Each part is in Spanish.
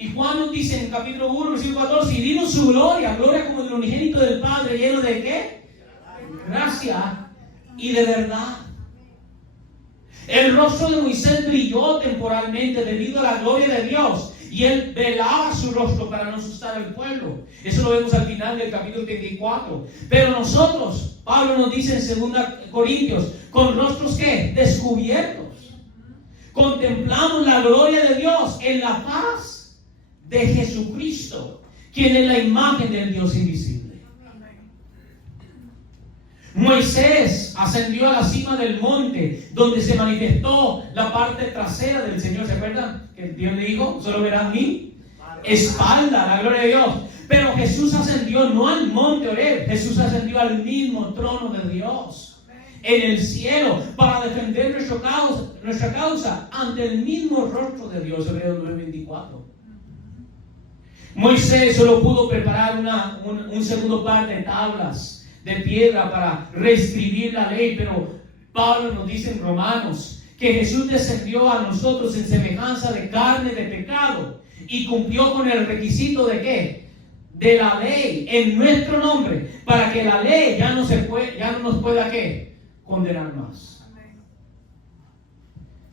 Y Juan nos dice en capítulo 1, versículo 14, y vimos su gloria, gloria como del unigénito del Padre, lleno de ¿qué? Gracia y de verdad. El rostro de Moisés brilló temporalmente debido a la gloria de Dios, y él velaba su rostro para no asustar al pueblo. Eso lo vemos al final del capítulo 34. Pero nosotros, Pablo nos dice en 2 Corintios, con rostros ¿qué? Descubiertos, contemplamos la gloria de Dios en la faz de Jesucristo, quien es la imagen del Dios invisible. Moisés ascendió a la cima del monte donde se manifestó la parte trasera del Señor. ¿Se acuerdan? Que Dios le dijo, solo verán mi espalda, la gloria de Dios. Pero Jesús ascendió no al monte Oreb, Jesús ascendió al mismo trono de Dios en el cielo para defender nuestra causa ante el mismo rostro de Dios. Hebreos 9:24. Moisés solo pudo preparar un segundo par de tablas de piedra para reescribir la ley, pero Pablo nos dice en Romanos que Jesús descendió a nosotros en semejanza de carne de pecado y cumplió con el requisito de ¿qué? De la ley en nuestro nombre, para que la ley ya no nos pueda ¿qué? Condenar más.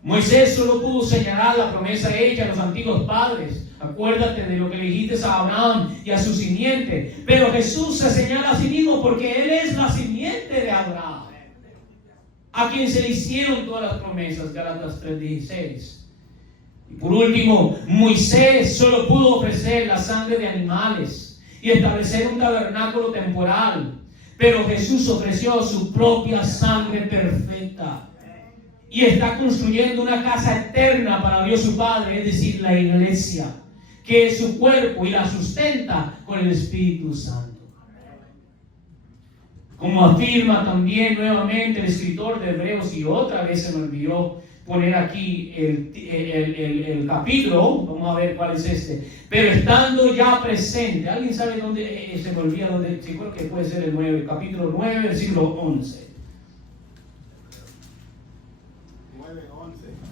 Moisés solo pudo señalar la promesa hecha a los antiguos padres. Acuérdate de lo que le dijiste a Abraham y a su simiente. Pero Jesús se señala a sí mismo porque Él es la simiente de Abraham, a quien se le hicieron todas las promesas. Gálatas 3:16. Y por último, Moisés solo pudo ofrecer la sangre de animales y establecer un tabernáculo temporal. Pero Jesús ofreció su propia sangre perfecta. Y está construyendo una casa eterna para Dios su Padre, es decir, la iglesia, que es su cuerpo y la sustenta con el Espíritu Santo. Como afirma también nuevamente el escritor de Hebreos, y otra vez se me olvidó poner aquí el capítulo, vamos a ver cuál es este. Pero estando ya presente, ¿alguien sabe dónde? Se me olvida dónde, seguro que puede ser el 9, capítulo 9, versículo 11.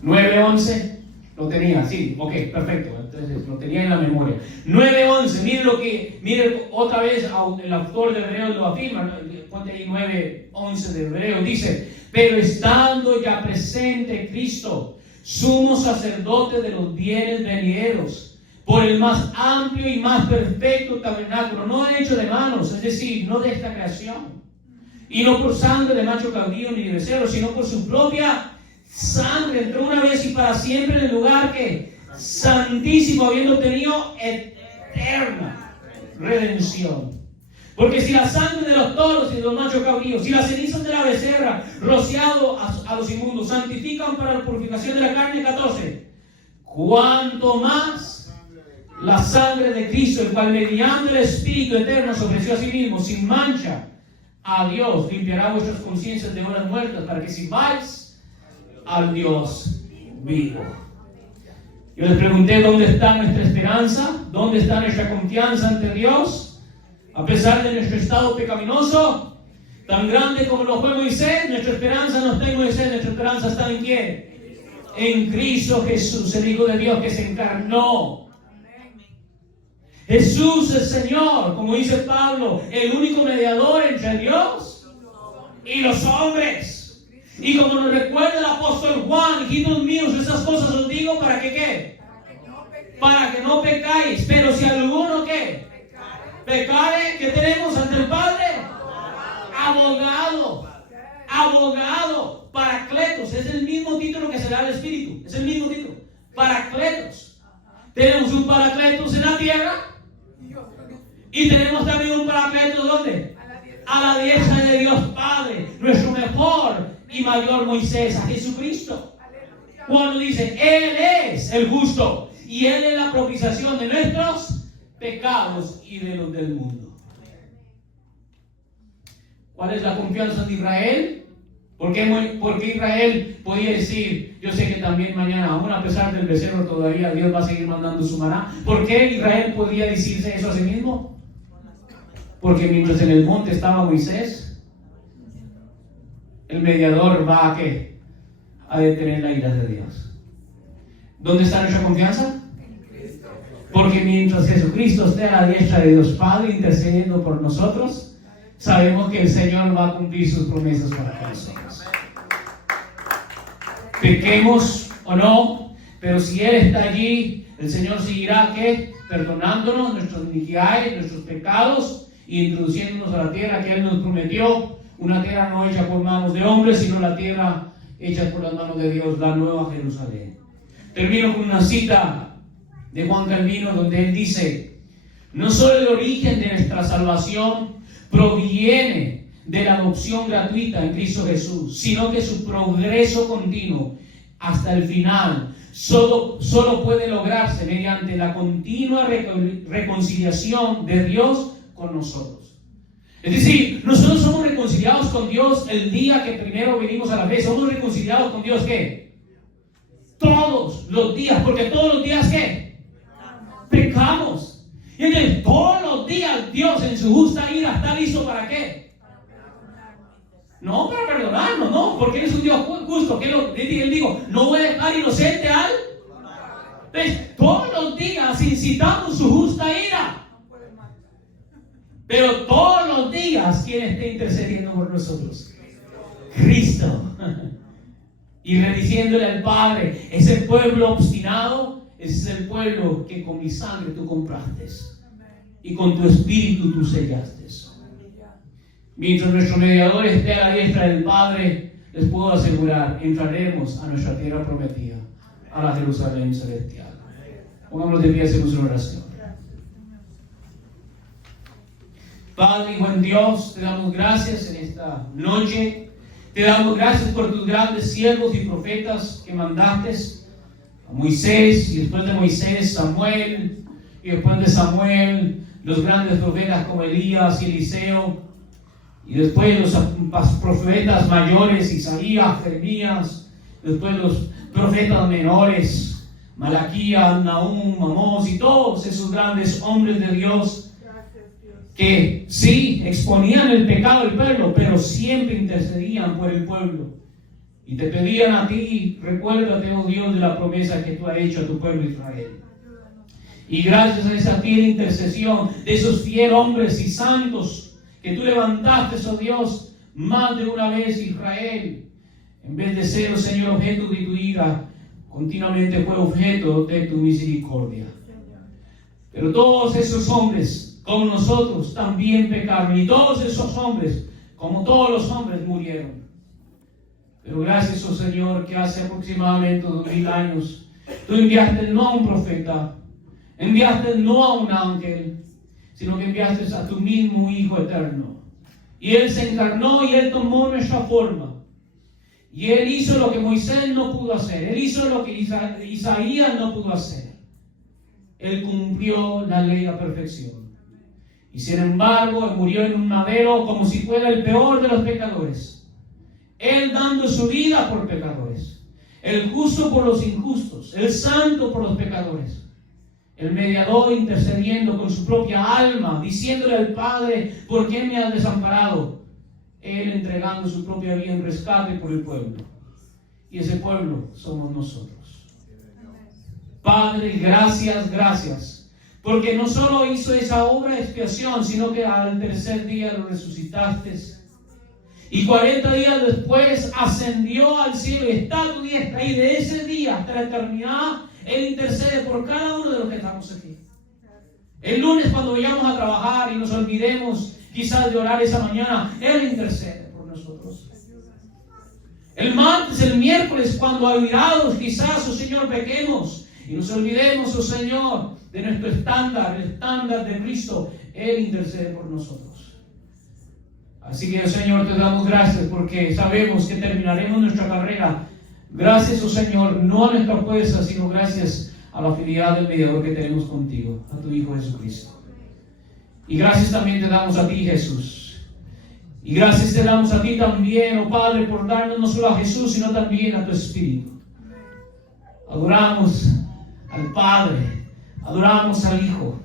9:11, lo tenía, sí, ok, perfecto, entonces lo tenía en la memoria. 9:11, mire otra vez el autor de Hebreos lo afirma, ponte ahí 9:11 de Hebreos, dice, pero estando ya presente Cristo, sumo sacerdote de los bienes venideros, por el más amplio y más perfecto tabernáculo, no hecho de manos, es decir, no de esta creación, y no por sangre de macho cabrío ni de becerro, sino por su propia sangre, entró una vez y para siempre en el lugar que santísimo, habiendo tenido eterna redención. Porque si la sangre de los toros y de los machos cabríos, si las cenizas de la becerra rociado a los inmundos santifican para la purificación de la carne, 14, cuanto más la sangre de Cristo, el cual mediante el Espíritu eterno se ofreció a sí mismo sin mancha a Dios, limpiará vuestras conciencias de obras muertas para que sirváis al Dios vivo. Yo les pregunté dónde está nuestra esperanza, dónde está nuestra confianza ante Dios, a pesar de nuestro estado pecaminoso, tan grande como lo fue Moisés. Nuestra esperanza no está en Moisés, nuestra esperanza está en ¿quién? En Cristo Jesús, el Hijo de Dios que se encarnó. Jesús es Señor, como dice Pablo, el único mediador entre Dios y los hombres. Y como nos recuerda el apóstol Juan, hijitos míos, esas cosas os digo para que ¿qué? Para que no pecáis. Pero si alguno ¿qué? Pecare, ¿qué tenemos ante el Padre? Abogado, paracletos. Es el mismo título que se da al Espíritu. Es el mismo título. Paracletos. Tenemos un paracletos en la tierra. Y tenemos también un paracletos ¿dónde? A la diestra de Dios Padre, nuestro mejor y mayor Moisés, a Jesucristo. Cuando dice, Él es el justo y Él es la propiciación de nuestros pecados y de los del mundo. ¿Cuál es la confianza de Israel? Porque Israel podía decir, yo sé que también mañana, aún a pesar del becerro, todavía Dios va a seguir mandando su maná? ¿Por qué Israel podía decirse eso a sí mismo? Porque mientras en el monte estaba Moisés, el mediador va a ¿qué? A detener la ira de Dios. ¿Dónde está nuestra confianza? Porque mientras Jesucristo esté a la diestra de Dios Padre intercediendo por nosotros, sabemos que el Señor va a cumplir sus promesas para nosotros. Pequemos o no, pero si Él está allí, el Señor seguirá ¿qué? Perdonándonos nuestras iniquidades, nuestros pecados, y introduciéndonos a la tierra que Él nos prometió, una tierra no hecha por manos de hombres, sino la tierra hecha por las manos de Dios, la nueva Jerusalén. Termino con una cita de Juan Calvino, donde él dice: no solo el origen de nuestra salvación proviene de la adopción gratuita en Cristo Jesús, sino que su progreso continuo hasta el final solo puede lograrse mediante la continua reconciliación de Dios con nosotros. Es decir, nosotros somos reconciliados con Dios el día que primero venimos a la fe. Somos reconciliados con Dios ¿qué? Todos los días, porque todos los días ¿qué? Pecamos. Y entonces todos los días Dios en su justa ira está listo ¿para qué? No para perdonarnos, no, porque Él es un Dios justo. Que Él dijo, no voy a dejar inocente al. Entonces todos los días incitamos su justa ira. Pero todos los días, ¿quién está intercediendo por nosotros? Cristo. Y rediciéndole al Padre, ese pueblo obstinado, ese es el pueblo que con mi sangre tú compraste y con tu espíritu tú sellaste. Mientras nuestro mediador esté a la diestra del Padre, les puedo asegurar, entraremos a nuestra tierra prometida, a la Jerusalén celestial. Pongámonos de pie, hacemos una oración. Padre y buen Dios, te damos gracias en esta noche. Te damos gracias por tus grandes siervos y profetas que mandaste a Moisés, y después de Moisés Samuel, y después de Samuel los grandes profetas como Elías y Eliseo, y después los profetas mayores, Isaías, Jeremías, después los profetas menores, Malaquías, Nahum, Amós, y todos esos grandes hombres de Dios que sí exponían el pecado del pueblo, pero siempre intercedían por el pueblo y te pedían a ti: recuérdate, oh Dios, de la promesa que tú has hecho a tu pueblo Israel. Y gracias a esa fiel intercesión de esos fieles hombres y santos que tú levantaste, oh Dios, más de una vez Israel, en vez de ser, oh Señor, objeto de tu ira, continuamente fue objeto de tu misericordia. Pero todos esos hombres como nosotros también pecaron, y todos esos hombres, como todos los hombres, murieron. Pero gracias, oh Señor, que hace aproximadamente 2000 años tú enviaste no a un profeta, enviaste no a un ángel, sino que enviaste a tu mismo Hijo eterno. Y Él se encarnó y Él tomó nuestra forma. Y Él hizo lo que Moisés no pudo hacer. Él hizo lo que Isaías no pudo hacer. Él cumplió la ley a perfección. Y sin embargo, Él murió en un madero como si fuera el peor de los pecadores. Él dando su vida por pecadores. El justo por los injustos. El santo por los pecadores. El mediador intercediendo con su propia alma, diciéndole al Padre: ¿por qué me has desamparado? Él entregando su propia vida en rescate por el pueblo. Y ese pueblo somos nosotros. Padre, gracias, gracias. Porque no solo hizo esa obra de expiación, sino que al tercer día lo resucitaste. Y 40 días después ascendió al cielo y está a tu diestra. Y de ese día hasta la eternidad, Él intercede por cada uno de los que estamos aquí. El lunes, cuando vayamos a trabajar y nos olvidemos quizás de orar esa mañana, Él intercede por nosotros. El martes, el miércoles, cuando olvidados quizás, oh Señor, pequemos y nos olvidemos, oh Señor, de nuestro estándar, el estándar de Cristo, Él intercede por nosotros. Así que, oh Señor, te damos gracias porque sabemos que terminaremos nuestra carrera. Gracias, oh Señor, no a nuestra fuerza, sino gracias a la fidelidad del mediador que tenemos contigo, a tu Hijo Jesucristo. Y gracias también te damos a ti, Jesús. Y gracias te damos a ti también, oh Padre, por darnos no solo a Jesús, sino también a tu Espíritu. Adoramos al Padre, adoramos al Hijo,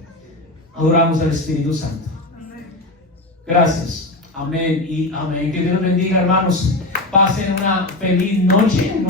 adoramos al Espíritu Santo. Gracias. Amén y amén. Que Dios bendiga, hermanos. Pasen una feliz noche.